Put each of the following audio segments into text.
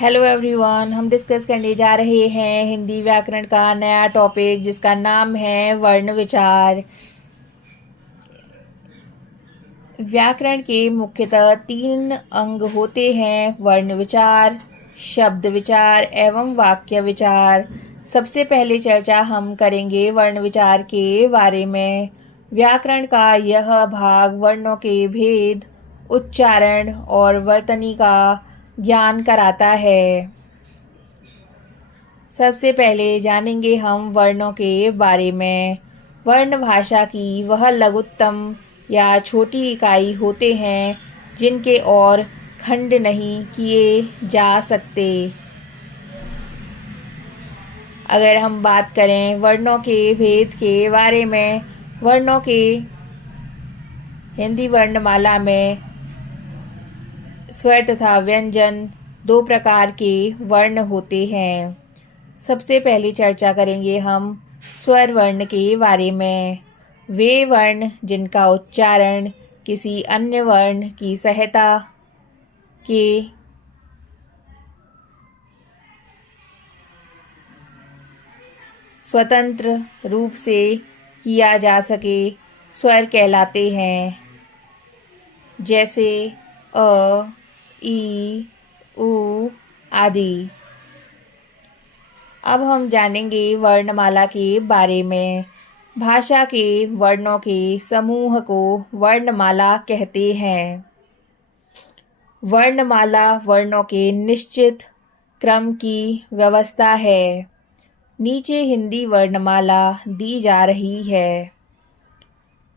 Hello everyone, हम discuss करने जा रहे हैं हिंदी व्याकरण का नया टॉपिक जिसका नाम है वर्ण विचार। व्याकरण के मुख्यतः 3 अंग होते हैं: वर्ण विचार, शब्द विचार एवं वाक्य विचार। सबसे पहले चर्चा हम करेंगे वर्ण विचार के बारे में। व्याकरण का यह भाग वर्णों के भेद, उच्चारण और वर्तनी का ज्ञान कराता है। सबसे पहले जानेंगे हम वर्णों के बारे में। वर्ण भाषा की वह लघुत्तम या छोटी इकाई होते हैं जिनके और खंड नहीं किए जा सकते। अगर हम बात करें वर्णों के भेद के बारे में, वर्णों के हिंदी वर्णमाला में स्वर तथा व्यंजन 2 प्रकार के वर्ण होते हैं। सबसे पहले चर्चा करेंगे हम स्वर वर्ण के बारे में। वे वर्ण जिनका उच्चारण किसी अन्य वर्ण की सहायता के स्वतंत्र रूप से किया जा सके स्वर कहलाते हैं, जैसे अ, ई, उ आदि। अब हम जानेंगे वर्णमाला के बारे में। भाषा के वर्णों के समूह को वर्णमाला कहते हैं। वर्णमाला वर्णों के निश्चित क्रम की व्यवस्था है। नीचे हिंदी वर्णमाला दी जा रही है।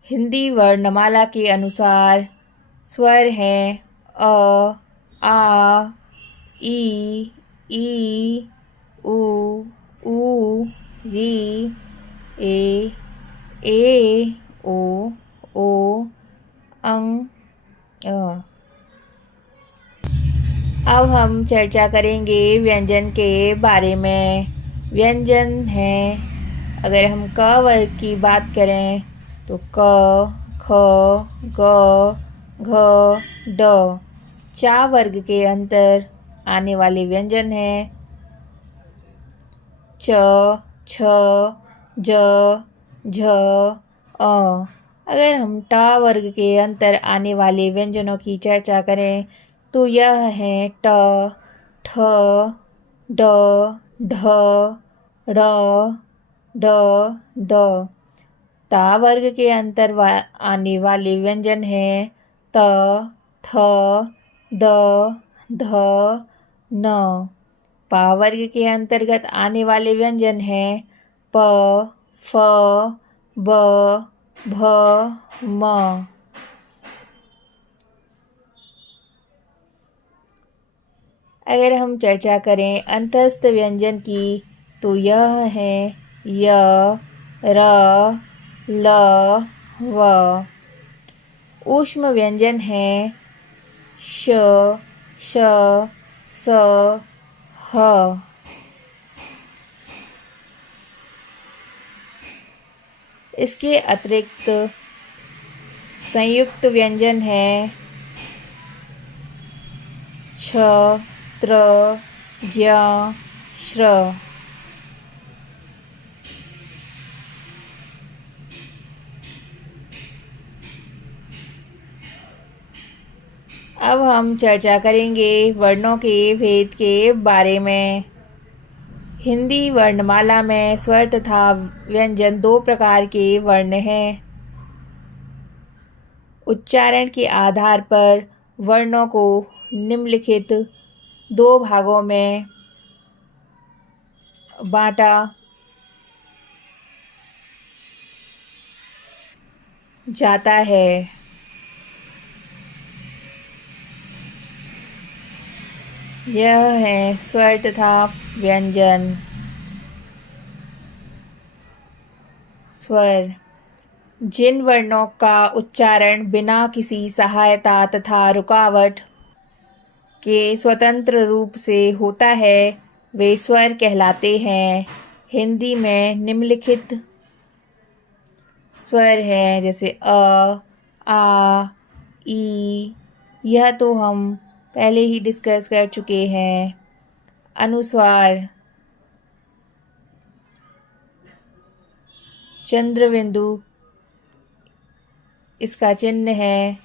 हिंदी वर्णमाला के अनुसार स्वर हैं अ, आ, ई, उ, ऊ, री, ए, ओ, अंग, अ। अब हम चर्चा करेंगे व्यंजन के बारे में। व्यंजन हैं, अगर हम क वर्ग की बात करें तो क, ख, ग, घ, ड। चा वर्ग के अंतर आने वाले व्यंजन हैं च, छ, ज, झ, अ। अगर हम टा वर्ग के अंतर आने वाले व्यंजनों की चर्चा करें तो यह है ट, ठ, ड, ढ, ड़, ड, द। ता वर्ग के अंतर आने वाले व्यंजन हैं त, थ, द, ध, न। पा वर्ग के अंतर्गत आने वाले व्यंजन हैं प, फ, ब, भ, म। अगर हम चर्चा करें अंतस्थ व्यंजन की तो यह है य, र, ल, व। ऊष्म व्यंजन हैं श, श, स, ह। इसके अतिरिक्त संयुक्त व्यंजन हैं छ, त्र, ज्ञ, श्र। अब हम चर्चा करेंगे वर्णों के भेद के बारे में। हिंदी वर्णमाला में स्वर तथा व्यंजन 2 प्रकार के वर्ण हैं। उच्चारण के आधार पर वर्णों को निम्नलिखित 2 भागों में बांटा जाता है। यह है स्वर तथा व्यंजन। स्वर जिन वर्णों का उच्चारण बिना किसी सहायता तथा रुकावट के स्वतंत्र रूप से होता है वे स्वर कहलाते हैं। हिंदी में निम्नलिखित स्वर हैं जैसे आ, ई। यह तो हम पहले ही डिस्कस कर चुके हैं। अनुस्वार, चंद्रबिंदु इसका चिन्ह है,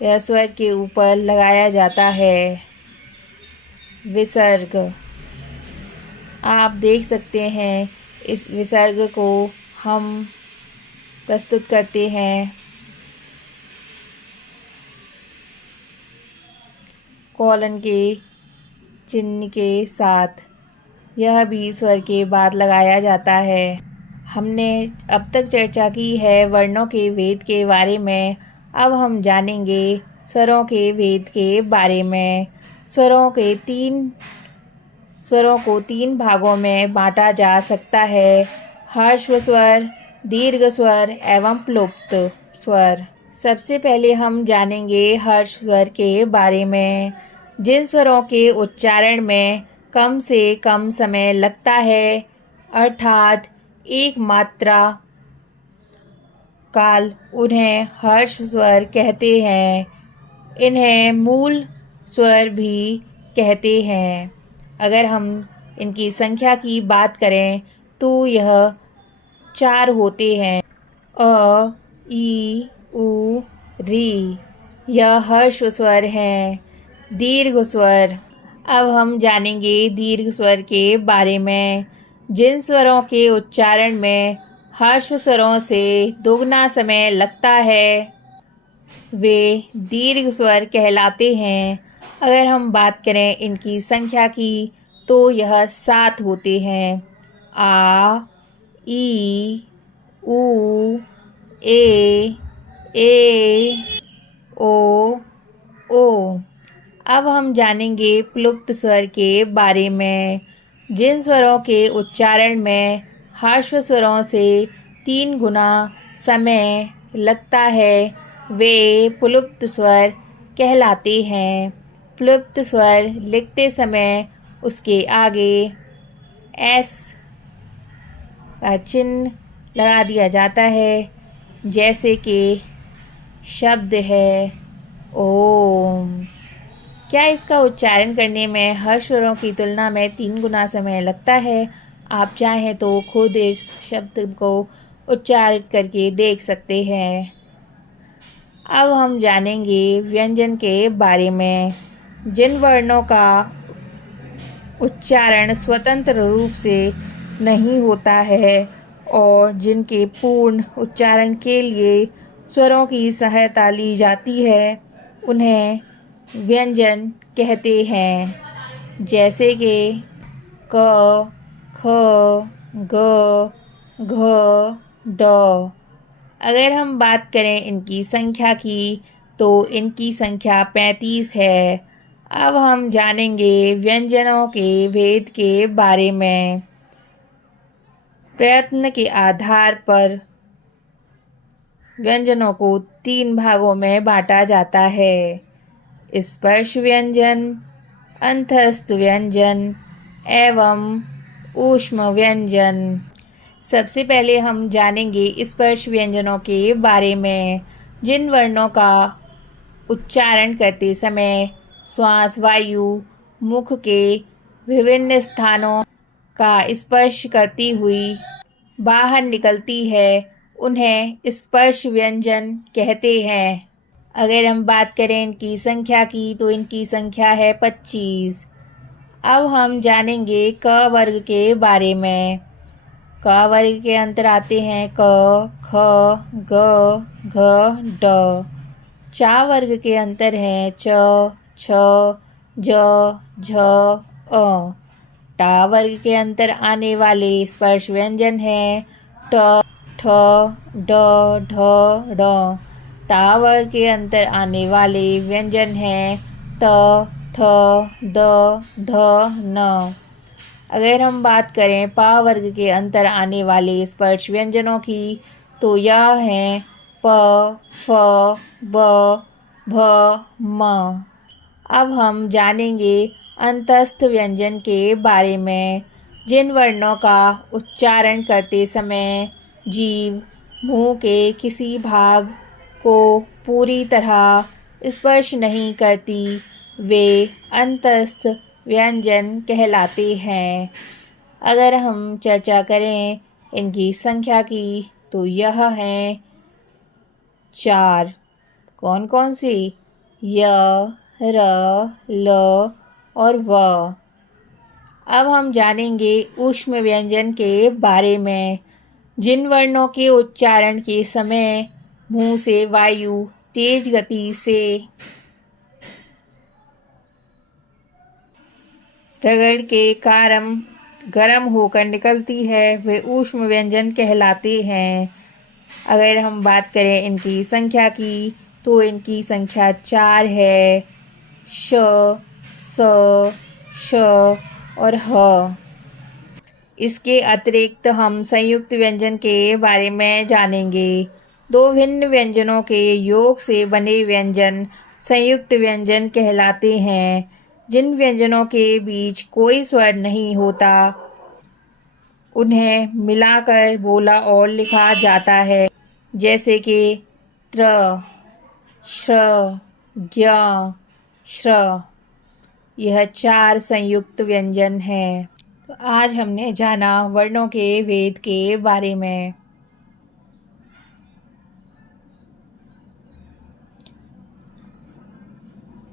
यह स्वर के ऊपर लगाया जाता है। विसर्ग, आप देख सकते हैं इस विसर्ग को हम प्रस्तुत करते हैं कॉलन के चिन्ह के साथ। यह भी स्वर के बाद लगाया जाता है। हमने अब तक चर्चा की है वर्णों के भेद के बारे में। अब हम जानेंगे स्वरों के भेद के बारे में। स्वरों को तीन भागों में बांटा जा सकता है: ह्रस्व स्वर, दीर्घ स्वर एवं प्लुप्त स्वर। सबसे पहले हम जानेंगे ह्रस्व स्वर के बारे में। जिन स्वरों के उच्चारण में कम से कम समय लगता है, अर्थात एक मात्रा काल, उन्हें ह्रस्व स्वर कहते हैं। इन्हें मूल स्वर भी कहते हैं। अगर हम इनकी संख्या की बात करें तो यह 4 होते हैं: अ, ई, उ, री। यह ह्रस्व स्वर हैं। दीर्घ स्वर, अब हम जानेंगे दीर्घ स्वर के बारे में। जिन स्वरों के उच्चारण में ह्रस्व स्वरों से दोगुना समय लगता है, वे दीर्घ स्वर कहलाते हैं। अगर हम बात करें इनकी संख्या की तो यह 7 होते हैं: आ, ई, उ, ए, ओ, ओ। अब हम जानेंगे प्लुप्त स्वर के बारे में। जिन स्वरों के उच्चारण में ह्रस्व स्वरों से 3 गुना समय लगता है, वे प्लुप्त स्वर कहलाते हैं। प्लुप्त स्वर लिखते समय उसके आगे एस का चिन्ह लगा दिया जाता है, जैसे कि शब्द है ओम। क्या इसका उच्चारण करने में ह्रस्व स्वरों की तुलना में 3 गुना समय लगता है? आप चाहें तो खुद इस शब्द को उच्चारित करके देख सकते हैं। अब हम जानेंगे व्यंजन के बारे में। जिन वर्णों का उच्चारण स्वतंत्र रूप से नहीं होता है और जिनके पूर्ण उच्चारण के लिए स्वरों की सहायता ली जाती है, उन्हें व्यंजन कहते हैं, जैसे कि क, ख, ग, घ, ड। अगर हम बात करें इनकी संख्या की तो इनकी संख्या 35 है। अब हम जानेंगे व्यंजनों के भेद के बारे में। प्रयत्न के आधार पर व्यंजनों को 3 भागों में बांटा जाता है: स्पर्श व्यंजन, अंतस्थ व्यंजन एवं ऊष्म व्यंजन। सबसे पहले हम जानेंगे स्पर्श व्यंजनों के बारे में। जिन वर्णों का उच्चारण करते समय श्वास वायु मुख के विभिन्न स्थानों का स्पर्श करती हुई बाहर निकलती है, उन्हें स्पर्श व्यंजन कहते हैं। अगर हम बात करें इनकी संख्या की तो इनकी संख्या है 25। अब हम जानेंगे क वर्ग के बारे में। क वर्ग के अंतर आते हैं क, ख, ग, घ, ड। चा वर्ग के अंतर हैं च, छ, ज, झ, अ। टा वर्ग के अंतर आने वाले स्पर्श व्यंजन हैं ट, ठ, ड, ढ, ड। ता वर्ग के अंतर आने वाले व्यंजन हैं त, थ, द, ध, न। अगर हम बात करें पा वर्ग के अंतर आने वाले स्पर्श व्यंजनों की तो यह हैं प, फ, ब, भ, म। अब हम जानेंगे अंतस्थ व्यंजन के बारे में। जिन वर्णों का उच्चारण करते समय जीभ मुंह के किसी भाग को पूरी तरह स्पर्श नहीं करती, वे अंतस्थ व्यंजन कहलाते हैं। अगर हम चर्चा करें इनकी संख्या की तो यह हैं 4। कौन कौन सी? य, र, ल और व। अब हम जानेंगे ऊष्म व्यंजन के बारे में। जिन वर्णों के उच्चारण के समय मुंह से वायु तेज गति से रगड़ के कारण गर्म होकर निकलती है वे ऊष्म व्यंजन कहलाते हैं। अगर हम बात करें इनकी संख्या की तो इनकी संख्या 4 है। श, स, श और ह। इसके अतिरिक्त हम संयुक्त व्यंजन के बारे में जानेंगे। दो भिन्न व्यंजनों के योग से बने व्यंजन संयुक्त व्यंजन कहलाते हैं। जिन व्यंजनों के बीच कोई स्वर नहीं होता उन्हें मिलाकर बोला और लिखा जाता है, जैसे कि त्र, श्र, ज्ञ, श्र। यह 4 संयुक्त व्यंजन हैं। तो आज हमने जाना वर्णों के भेद के बारे में।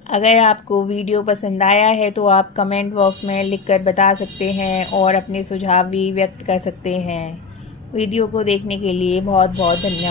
अगर आपको वीडियो पसंद आया है तो आप कमेंट बॉक्स में लिखकर बता सकते हैं और अपने सुझाव भी व्यक्त कर सकते हैं। वीडियो को देखने के लिए बहुत बहुत धन्यवाद।